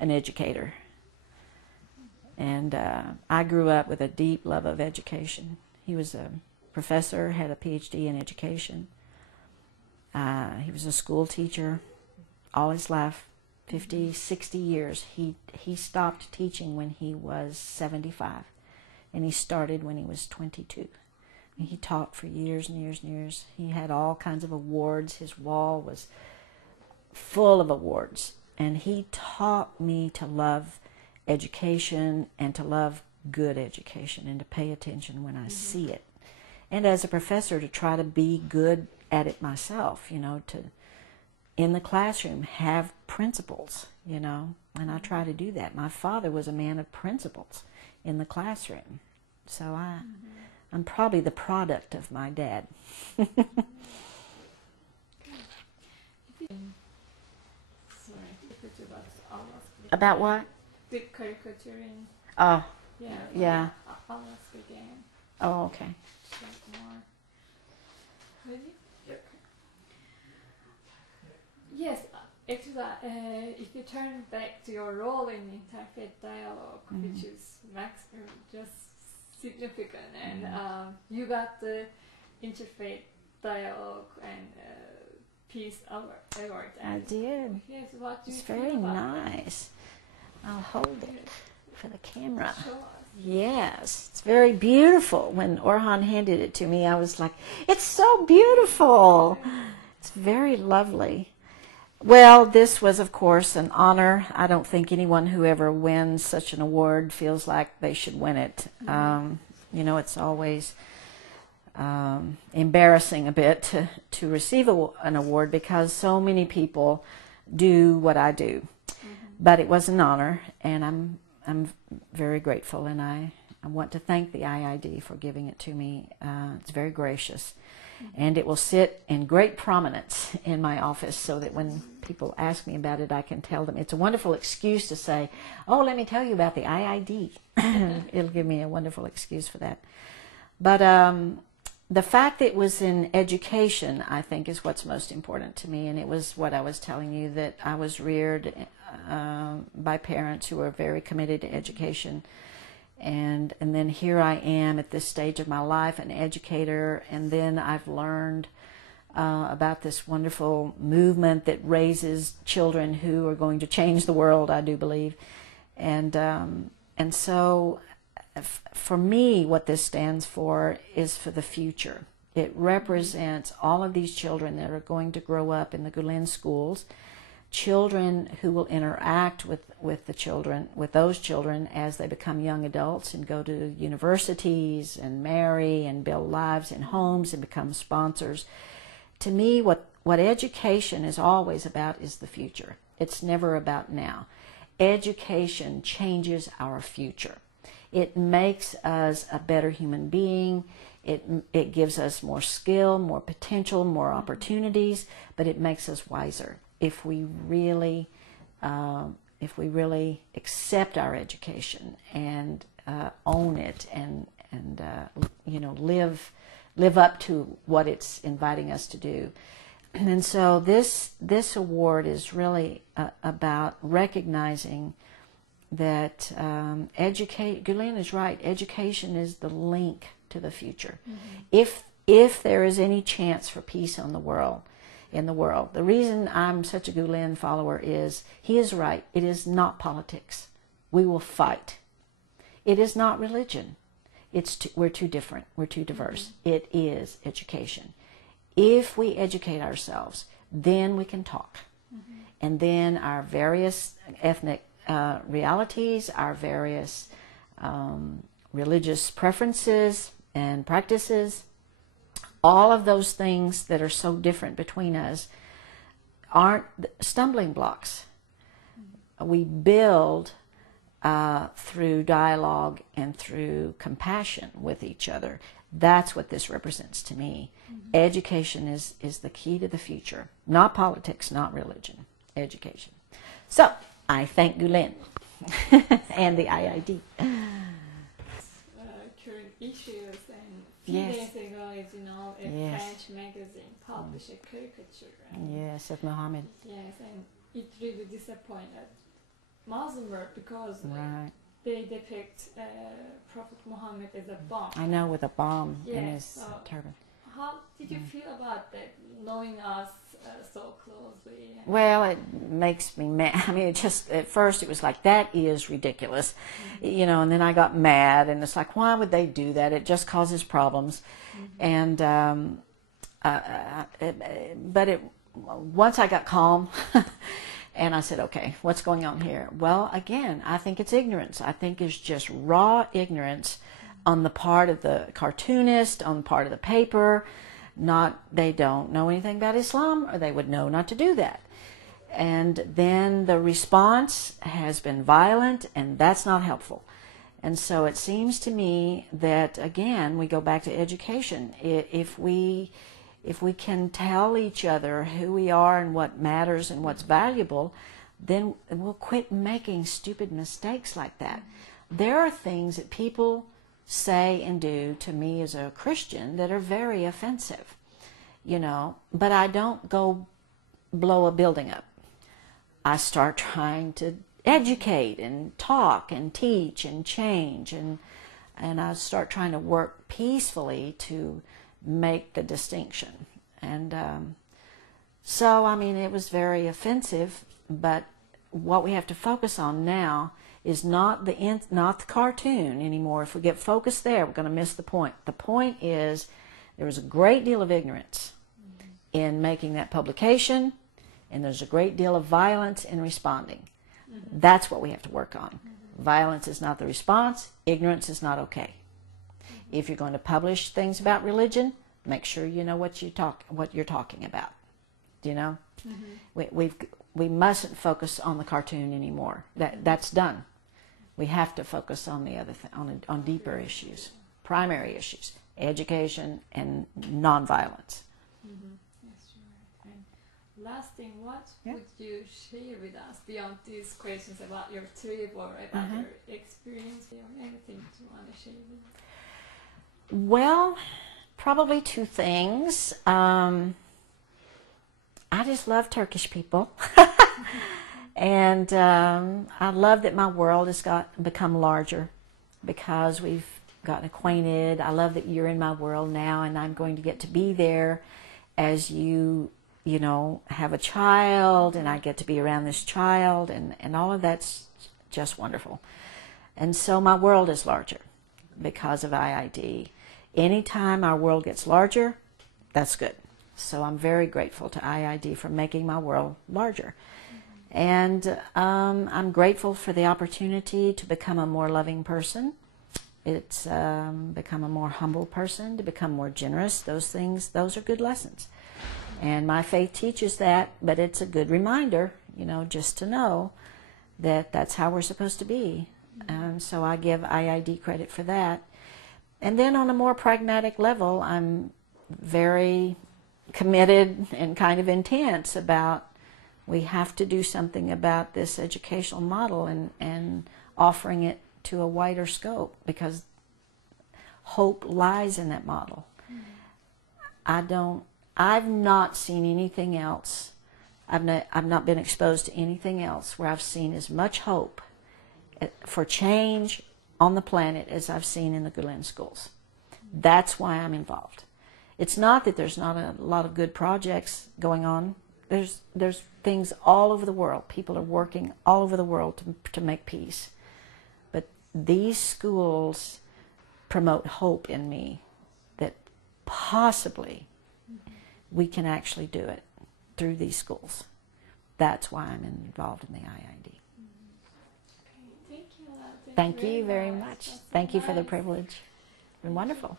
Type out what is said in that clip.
an educator. And I grew up with a deep love of education. He was a professor, had a PhD in education. He was a school teacher all his life, 50, 60 years. He stopped teaching when he was 75, and he started when he was 22. And he taught for years and years and years. He had all kinds of awards. His wall was full of awards. And he taught me to love education and to love good education and to pay attention when I see it. And as a professor, to try to be good at it myself, you know, to, in the classroom, have principles, you know, and I try to do that. My father was a man of principles in the classroom. So I'm probably the product of my dad. About what? The caricaturing. Oh, Yeah. yeah. I'll ask again. Oh, okay. Check more. Ready? Yep. Yes, actually, if you turn back to your role in interfaith dialogue, which is just significant, and you got the interfaith dialogue and peace award. I did. Yes, what do you It's feel very about nice. I'll hold it for the camera. that? Show us. Yes, it's very beautiful. When Orhan handed it to me, I was like, it's so beautiful. It's very lovely. Well, this was, of course, an honor. I don't think anyone who ever wins such an award feels like they should win it. You know, it's always embarrassing a bit to receive an award because so many people do what I do. But it was an honor, and I'm very grateful, and I want to thank the IID for giving it to me. It's very gracious, and it will sit in great prominence in my office so that when people ask me about it, I can tell them. It's a wonderful excuse to say, oh, let me tell you about the IID. It'll give me a wonderful excuse for that. But the fact that it was in education, I think, is what's most important to me, and it was what I was telling you, that I was reared by parents who are very committed to education, and then here I am at this stage of my life, an educator, and then I've learned about this wonderful movement that raises children who are going to change the world, I do believe, and so for me, what this stands for is for the future. It represents all of these children that are going to grow up in the Gulen schools, children who will interact with those children as they become young adults and go to universities and marry and build lives in homes and become sponsors. To me, what education is always about is the future. It's never about now. Education changes our future. It makes us a better human being. It gives us more skill, more potential, more opportunities, but it makes us wiser if we really accept our education and own it and you know, live up to what it's inviting us to do. And so this award is really about recognizing that Gulen is right. Education is the link to the future. If there is any chance for peace in the world, the reason I'm such a Gulen follower is he is right. It is not politics. We will fight. It is not religion. We're too different. We're too diverse. It is education. If we educate ourselves, then we can talk, and then our various ethnic realities, our various religious preferences and practices, all of those things that are so different between us aren't stumbling blocks. We build through dialogue and through compassion with each other. That's what this represents to me. Education is the key to the future. Not politics, not religion. Education. So, I thank Gulen and the IID. Current issues, and Yes. few days ago, as you know, a Yes. French magazine published a caricature. Yes, of Muhammad. Yes, and it really disappointed Muslim word because Right. they depict Prophet Muhammad as a bomb. I know, with a bomb in Yes, his so turban. how did you feel about that, knowing us so closely? Well, it makes me mad. I mean, it just, at first it was like, that is ridiculous. You know, and then I got mad, and it's like, why would they do that? It just causes problems. And, but once I got calm, and I said, okay, what's going on here? Well, again, I think it's ignorance. I think it's just raw ignorance on the part of the cartoonist, on the part of the paper. They don't know anything about Islam, or they would know not to do that. And then the response has been violent, and that's not helpful. And so it seems to me that, again, we go back to education. If we can tell each other who we are and what matters and what's valuable, then we'll quit making stupid mistakes like that. There are things that people say and do to me as a Christian that are very offensive, you know, but I don't go blow a building up. I start trying to educate and talk and teach and change, and I start trying to work peacefully to make the distinction. And so, I mean, it was very offensive, but what we have to focus on now is not the cartoon anymore. If we get focused there, we're going to miss the point. The point is there was a great deal of ignorance in making that publication, and there's a great deal of violence in responding. That's what we have to work on. Violence is not the response. Ignorance is not okay. If you're going to publish things about religion, make sure you know what you're talking about. Do you know? We mustn't focus on the cartoon anymore. That's done. We have to focus on the other on deeper issues, primary issues, education and nonviolence. Yes, sure. And last thing, what would you share with us beyond these questions about your trip or about your experience or anything you want to share with us? Well, probably two things. I just love Turkish people. And I love that my world has become larger because we've gotten acquainted. I love that you're in my world now, and I'm going to get to be there as you know, have a child, and I get to be around this child, and all of that's just wonderful. And so my world is larger because of IID. Anytime our world gets larger, that's good. So I'm very grateful to IID for making my world larger. And I'm grateful for the opportunity to become a more loving person. It's become a more humble person, to become more generous. Those are good lessons. And my faith teaches that, but it's a good reminder, you know, just to know that that's how we're supposed to be. So I give IID credit for that. And then on a more pragmatic level, I'm very committed and kind of intense about we have to do something about this educational model and offering it to a wider scope, because hope lies in that model. I've not seen anything else. I've not been exposed to anything else where I've seen as much hope for change on the planet as I've seen in the Gulen schools. That's why I'm involved. It's not that there's not a lot of good projects going on. There's things all over the world. People are working all over the world to make peace. But these schools promote hope in me that possibly we can actually do it through these schools. That's why I'm involved in the IID. Thank you a lot. Thank you very much. Thank you for the privilege. It's been wonderful.